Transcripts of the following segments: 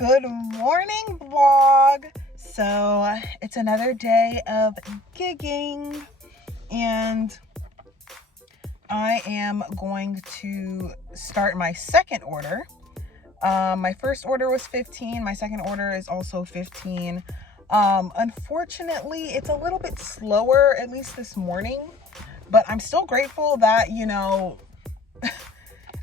Good morning, vlog. So it's another day of gigging and I am going to start my second order. My first order was 15. My second order is also 15. Unfortunately, it's a little bit slower, at least this morning, but I'm still grateful that,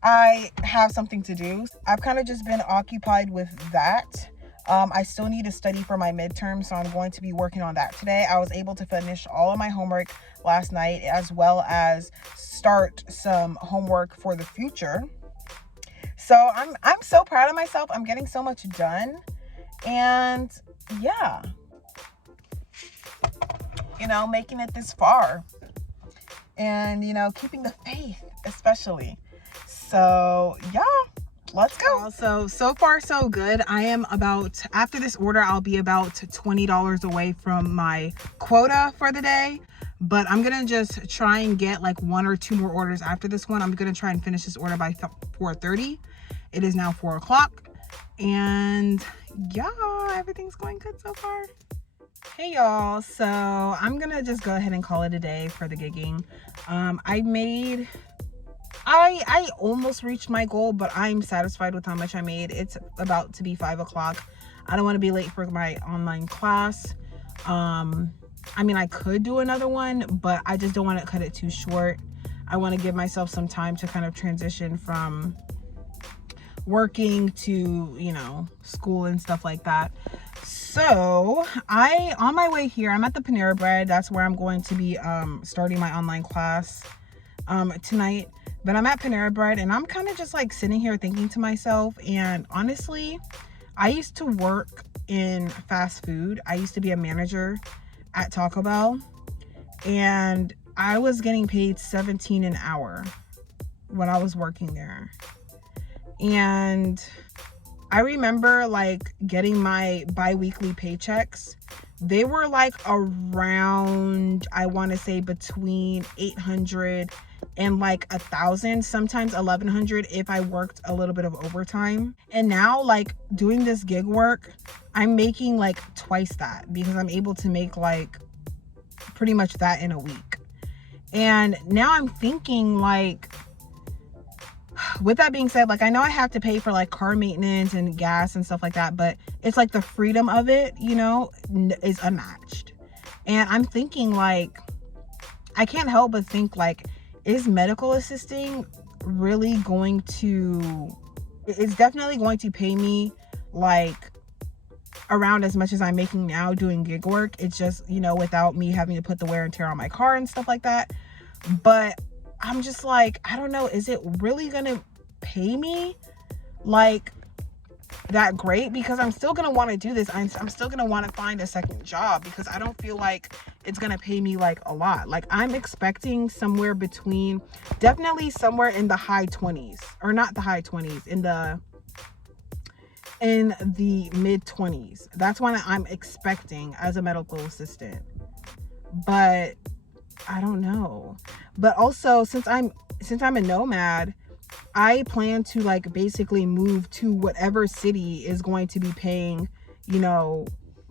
I have something to do. I've kind of just been occupied with that. I still need to study for my midterm, so I'm going to be working on that today. I was able to finish all of my homework last night, as well as start some homework for the future. So I'm so proud of myself. I'm getting so much done. And yeah, making it this far. And, keeping the faith, especially. So yeah, let's go. So far so good. I am after this order, I'll be about $20 away from my quota for the day. But I'm going to just try and get like 1 or 2 more orders after this one. I'm going to try and finish this order by 4:30. It is now 4 o'clock. And yeah, everything's going good so far. Hey y'all, so I'm gonna just go ahead and call it a day for the gigging. I almost reached my goal, but I'm satisfied with how much I made. It's about to be 5 o'clock. I don't want to be late for my online class. I could do another one, but I just don't want to cut it too short. I want to give myself some time to kind of transition from working to, school and stuff like that. So on my way here, I'm at the Panera Bread. That's where I'm going to be starting my online class tonight. But I'm at Panera Bread and I'm kind of just like sitting here thinking to myself, and honestly, I used to work in fast food. I used to be a manager at Taco Bell, and I was getting paid $17 an hour when I was working there. And I remember like getting my bi-weekly paychecks. They were like around, I want to say between 800 and like 1,000, sometimes 1,100 if I worked a little bit of overtime. And now like doing this gig work, I'm making like twice that, because I'm able to make like pretty much that in a week. And now I'm thinking like, with that being said, like I know I have to pay for like car maintenance and gas and stuff like that, but it's like the freedom of it, is unmatched. And I'm thinking like, I can't help but think like, is medical assisting really going to, it's definitely going to pay me like around as much as I'm making now doing gig work. It's just, without me having to put the wear and tear on my car and stuff like that. But I'm just like, I don't know, is it really gonna pay me like that great? Because I'm still gonna want to do this. I'm still gonna want to find a second job, because I don't feel like it's gonna pay me like a lot. Like I'm expecting somewhere between, definitely somewhere in the high 20s, or not the high 20s, in the mid 20s. That's what I'm expecting as a medical assistant. But I don't know. But also, since I'm a nomad, I plan to like basically move to whatever city is going to be paying,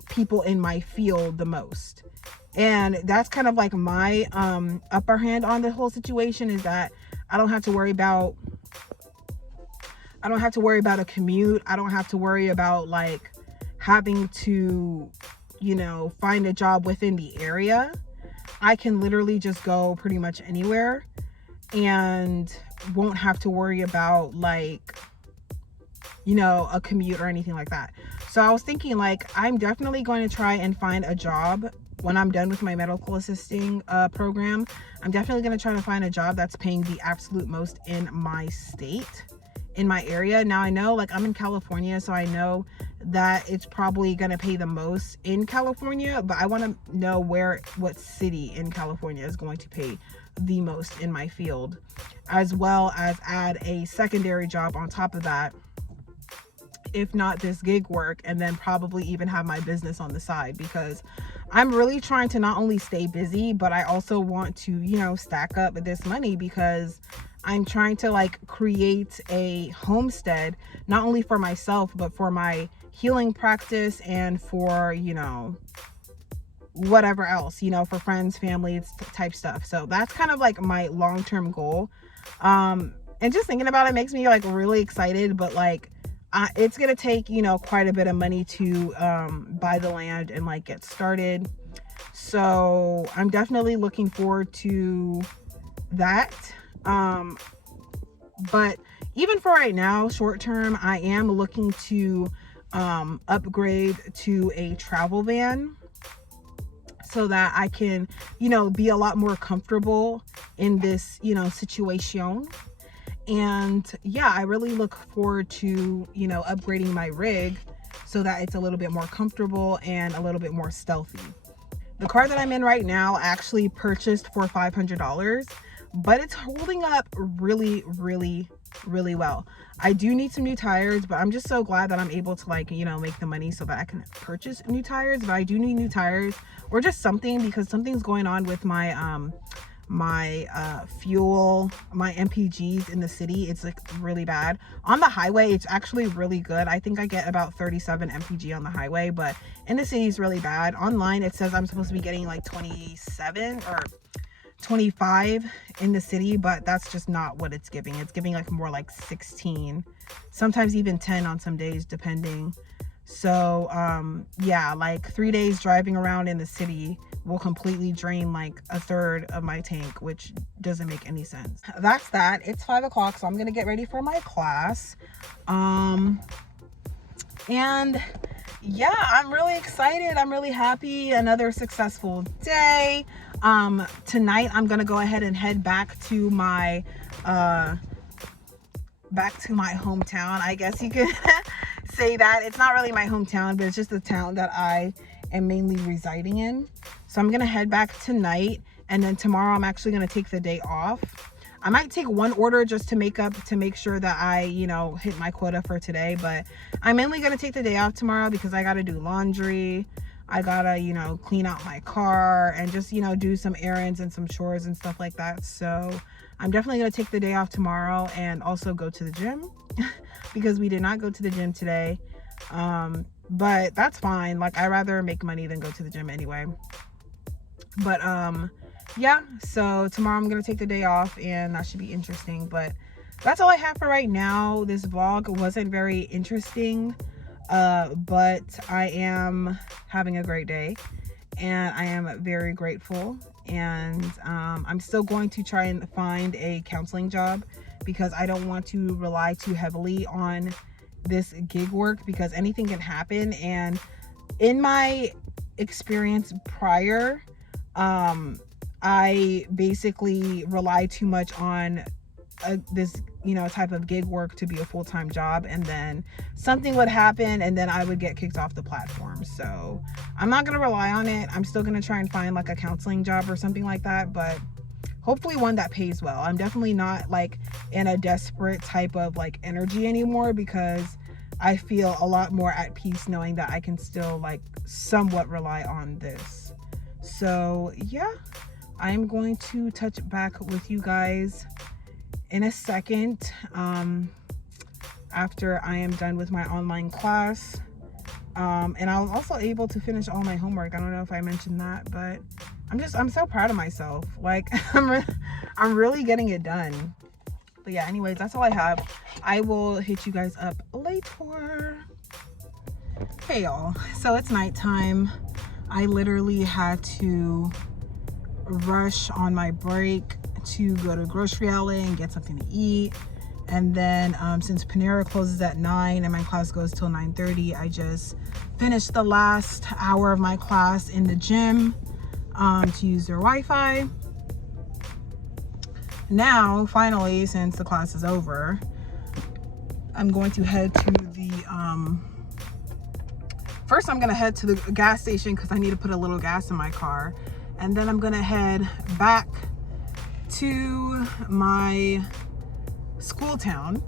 people in my field the most. And that's kind of like my upper hand on the whole situation, is that I don't have to worry about a commute. I don't have to worry about like having to, find a job within the area. I can literally just go pretty much anywhere and won't have to worry about like, a commute or anything like that. So I was thinking like, I'm definitely going to try and find a job when I'm done with my medical assisting program. I'm definitely going to try to find a job that's paying the absolute most in my state, in my area. Now I know like I'm in California, so I know that it's probably going to pay the most in California, but I want to know what city in California is going to pay the most in my field, as well as add a secondary job on top of that, if not this gig work, and then probably even have my business on the side, because I'm really trying to not only stay busy, but I also want to, stack up this money, because I'm trying to like create a homestead, not only for myself, but for my healing practice and for, you know, whatever else, you know, for friends, family type stuff. So that's kind of like my long-term goal. And just thinking about it makes me like really excited, but like it's gonna take, you know, quite a bit of money to buy the land and like get started. So I'm definitely looking forward to that. But even for right now, short term, I am looking to upgrade to a travel van so that I can, you know, be a lot more comfortable in this, you know, situation. And yeah, I really look forward to, you know, upgrading my rig so that it's a little bit more comfortable and a little bit more stealthy. The car that I'm in right now I actually purchased for $500, but it's holding up really, really, really well. I do need some new tires, but I'm just so glad that I'm able to, like, you know, make the money so that I can purchase new tires. But I do need new tires or just something, because something's going on with my fuel, my MPGs in the city. It's like really bad. On the highway it's actually really good. I think I get about 37 MPG on the highway, but in the city it's really bad. Online it says I'm supposed to be getting like 27 or 25 in the city, but that's just not what it's giving. It's giving like more like 16, sometimes even 10 on some days depending. So yeah, like 3 days driving around in the city will completely drain like a third of my tank, which doesn't make any sense. That's that. It's 5 o'clock, so I'm gonna get ready for my class. And yeah, I'm really excited. I'm really happy. Another successful day. Tonight I'm gonna go ahead and head back to my hometown, I guess you could say that. It's not really my hometown, but it's just the town that I am mainly residing in. So I'm gonna head back tonight, and then tomorrow I'm actually gonna take the day off. I might take one order just to make sure that I, you know, hit my quota for today, but I'm mainly gonna take the day off tomorrow because I gotta do laundry. I gotta, you know, clean out my car and just, you know, do some errands and some chores and stuff like that. So I'm definitely gonna take the day off tomorrow and also go to the gym because we did not go to the gym today. But that's fine. Like, I'd rather make money than go to the gym anyway. But yeah, so tomorrow I'm gonna take the day off and that should be interesting. But that's all I have for right now. This vlog wasn't very interesting, but I am having a great day and I am very grateful. And I'm still going to try and find a counseling job because I don't want to rely too heavily on this gig work because anything can happen. And in my experience prior, I basically rely too much on this, you know, type of gig work to be a full-time job, and then something would happen and then I would get kicked off the platform. So I'm not gonna rely on it. I'm still gonna try and find like a counseling job or something like that, but hopefully one that pays well. I'm definitely not like in a desperate type of like energy anymore because I feel a lot more at peace knowing that I can still like somewhat rely on this. So yeah, I'm going to touch back with you guys in a second after I am done with my online class. And I was also able to finish all my homework. I don't know if I mentioned that, but I'm so proud of myself. Like I'm really getting it done. But yeah, anyways, that's all I have. I will hit you guys up later. Hey y'all, so it's nighttime. I literally had to rush on my break to go to grocery outlet and get something to eat. And then since Panera closes at 9 and my class goes till 9:30, I just finished the last hour of my class in the gym to use their Wi-Fi. Now, finally, since the class is over, I'm going to head to the first I'm gonna head to the gas station because I need to put a little gas in my car, and then I'm gonna head back to my school town.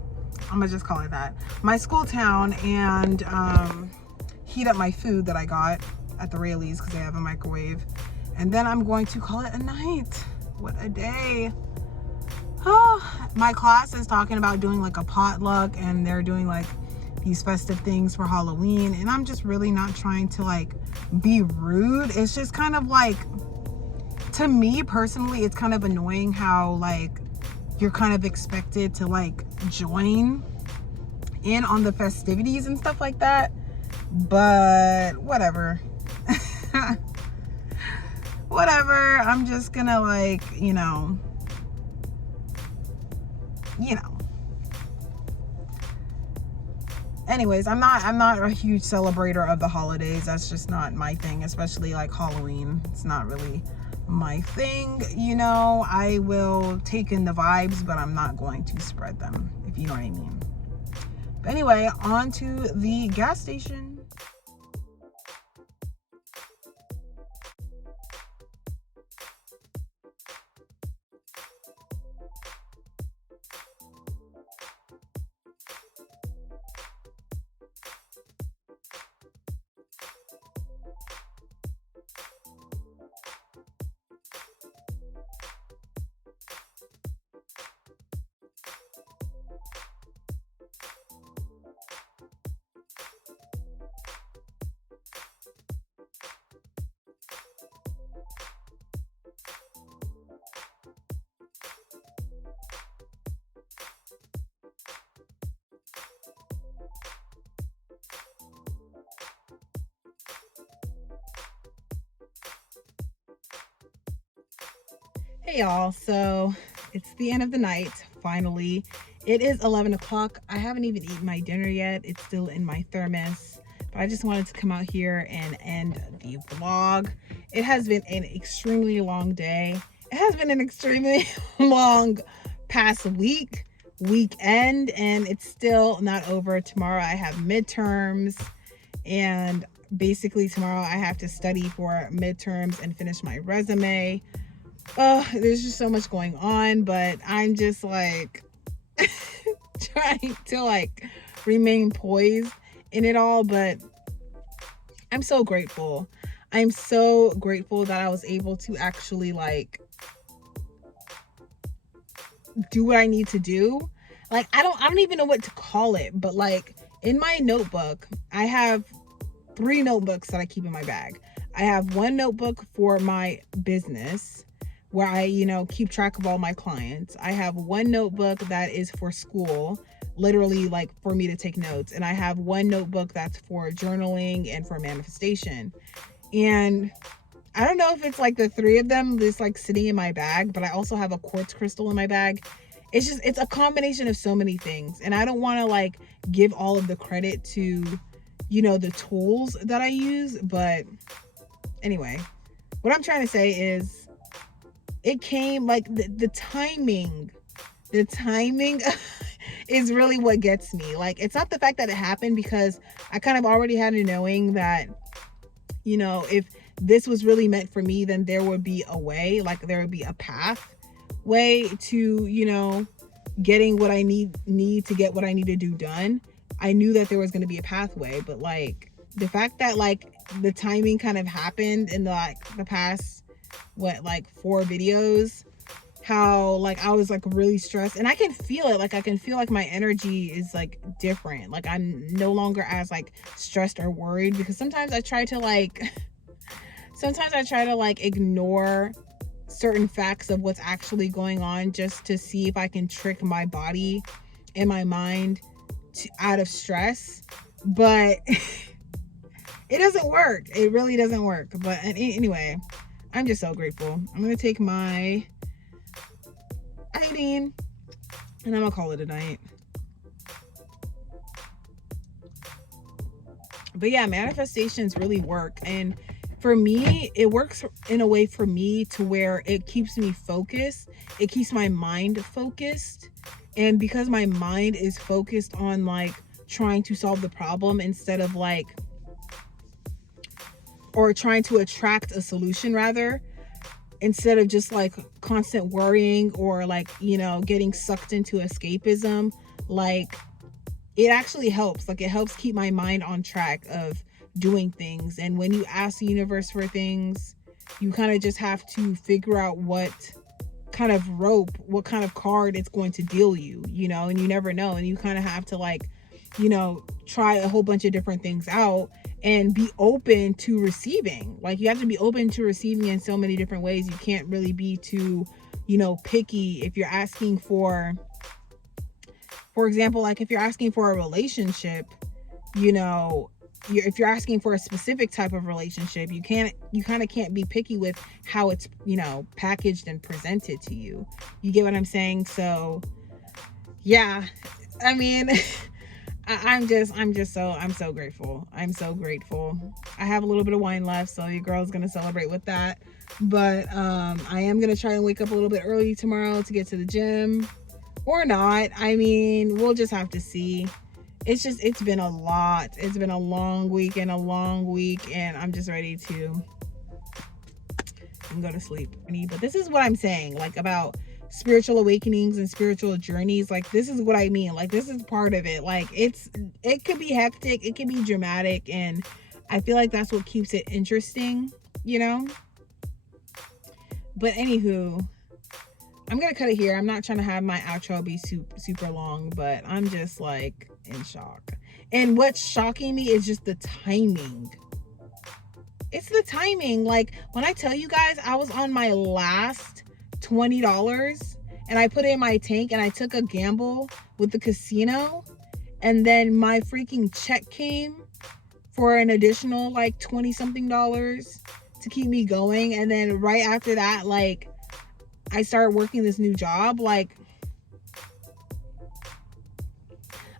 I'm gonna just call it that, my school town, and heat up my food that I got at the Rayleigh's because they have a microwave, and then I'm going to call it a night. What a day. Oh, my class is talking about doing like a potluck, and they're doing like these festive things for Halloween, and I'm just really not trying to like be rude. It's just kind of like, to me personally, it's kind of annoying how like you're kind of expected to like join in on the festivities and stuff like that. But whatever. Whatever. I'm just gonna like, anyways, I'm not a huge celebrator of the holidays. That's just not my thing, especially like Halloween. It's not really my thing. I will take in the vibes, but I'm not going to spread them, if you know what I mean. But anyway, on to the gas station. Hey y'all, so it's the end of the night, finally. It is 11 o'clock. I haven't even eaten my dinner yet. It's still in my thermos, but I just wanted to come out here and end the vlog. It has been an extremely long day. It has been an extremely long past weekend, and it's still not over. Tomorrow I have midterms, and basically tomorrow I have to study for midterms and finish my resume. There's just so much going on, but I'm just like trying to like remain poised in it all. But I'm so grateful. I'm so grateful that I was able to actually like do what I need to do. Like I don't even know what to call it, but like in my notebook, I have 3 notebooks that I keep in my bag. I have one notebook for my business, where I, keep track of all my clients. I have one notebook that is for school, literally like for me to take notes. And I have one notebook that's for journaling and for manifestation. And I don't know if it's like the 3 of them just like sitting in my bag, but I also have a quartz crystal in my bag. It's a combination of so many things. And I don't want to like give all of the credit to, the tools that I use. But anyway, what I'm trying to say is, it came like the timing is really what gets me. Like, it's not the fact that it happened, because I kind of already had a knowing that, if this was really meant for me, then there would be a way, like there would be a pathway to, getting what I need to get what I need to do done. I knew that there was going to be a pathway, but like the fact that like the timing kind of happened in the past 4 videos, how like I was like really stressed, and I can feel it. Like I can feel like my energy is like different. Like I'm no longer as like stressed or worried, because sometimes I try to like ignore certain facts of what's actually going on, just to see if I can trick my body and my mind out of stress. But it doesn't work. It really doesn't work. But anyway, I'm just so grateful. I'm going to take my iodine and I'm going to call it a night. But yeah, manifestations really work. And for me, it works in a way for me to where it keeps me focused. It keeps my mind focused. And because my mind is focused on like trying to solve the problem instead of like, or trying to attract a solution rather, instead of just like constant worrying or like, getting sucked into escapism, like it actually helps. Like it helps keep my mind on track of doing things. And when you ask the universe for things, you kind of just have to figure out what kind of card it's going to deal you, and you never know. And you kind of have to like you know, try a whole bunch of different things out and be open to receiving. Like, you have to be open to receiving in so many different ways. You can't really be too, you know, picky. If you're asking for example, like if you're asking for a relationship, you know, if you're asking for a specific type of relationship, you kind of can't be picky with how it's, you know, packaged and presented to you. You get what I'm saying? So yeah, I mean, I'm so grateful. I'm so grateful. I have a little bit of wine left, so your girl's gonna celebrate with that. But I am gonna try and wake up a little bit early tomorrow to get to the gym, or not. I mean, we'll just have to see. It's been a lot. It's been a long week, and I'm just ready to go to sleep. But this is what I'm saying, like, about spiritual awakenings and spiritual journeys. Like, this is what I mean. Like, this is part of it. Like, it could be hectic, it could be dramatic, and I feel like that's what keeps it interesting, you know. But anywho, I'm gonna cut it here. I'm not trying to have my outro be super long, but I'm just like in shock. And what's shocking me is just the timing. It's the timing. Like, when I tell you guys, I was on my last $20 and I put it in my tank, and I took a gamble with the casino, and then my freaking check came for an additional like 20 something dollars to keep me going. And then right after that, like, I started working this new job. Like,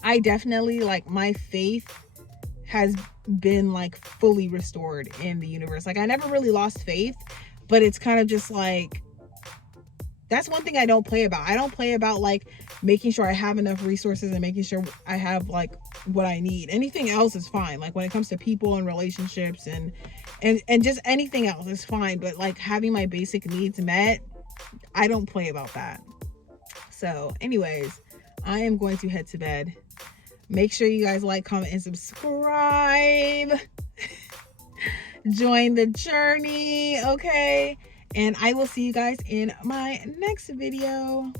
I definitely, like, my faith has been like fully restored in the universe. Like, I never really lost faith, but it's kind of just like, that's one thing I don't play about. I don't play about like making sure I have enough resources and making sure I have like what I need. Anything else is fine. Like, when it comes to people and relationships and just anything else is fine. But like, having my basic needs met, I don't play about that. So anyways, I am going to head to bed. Make sure you guys like, comment, and subscribe. Join the journey, okay? And I will see you guys in my next video.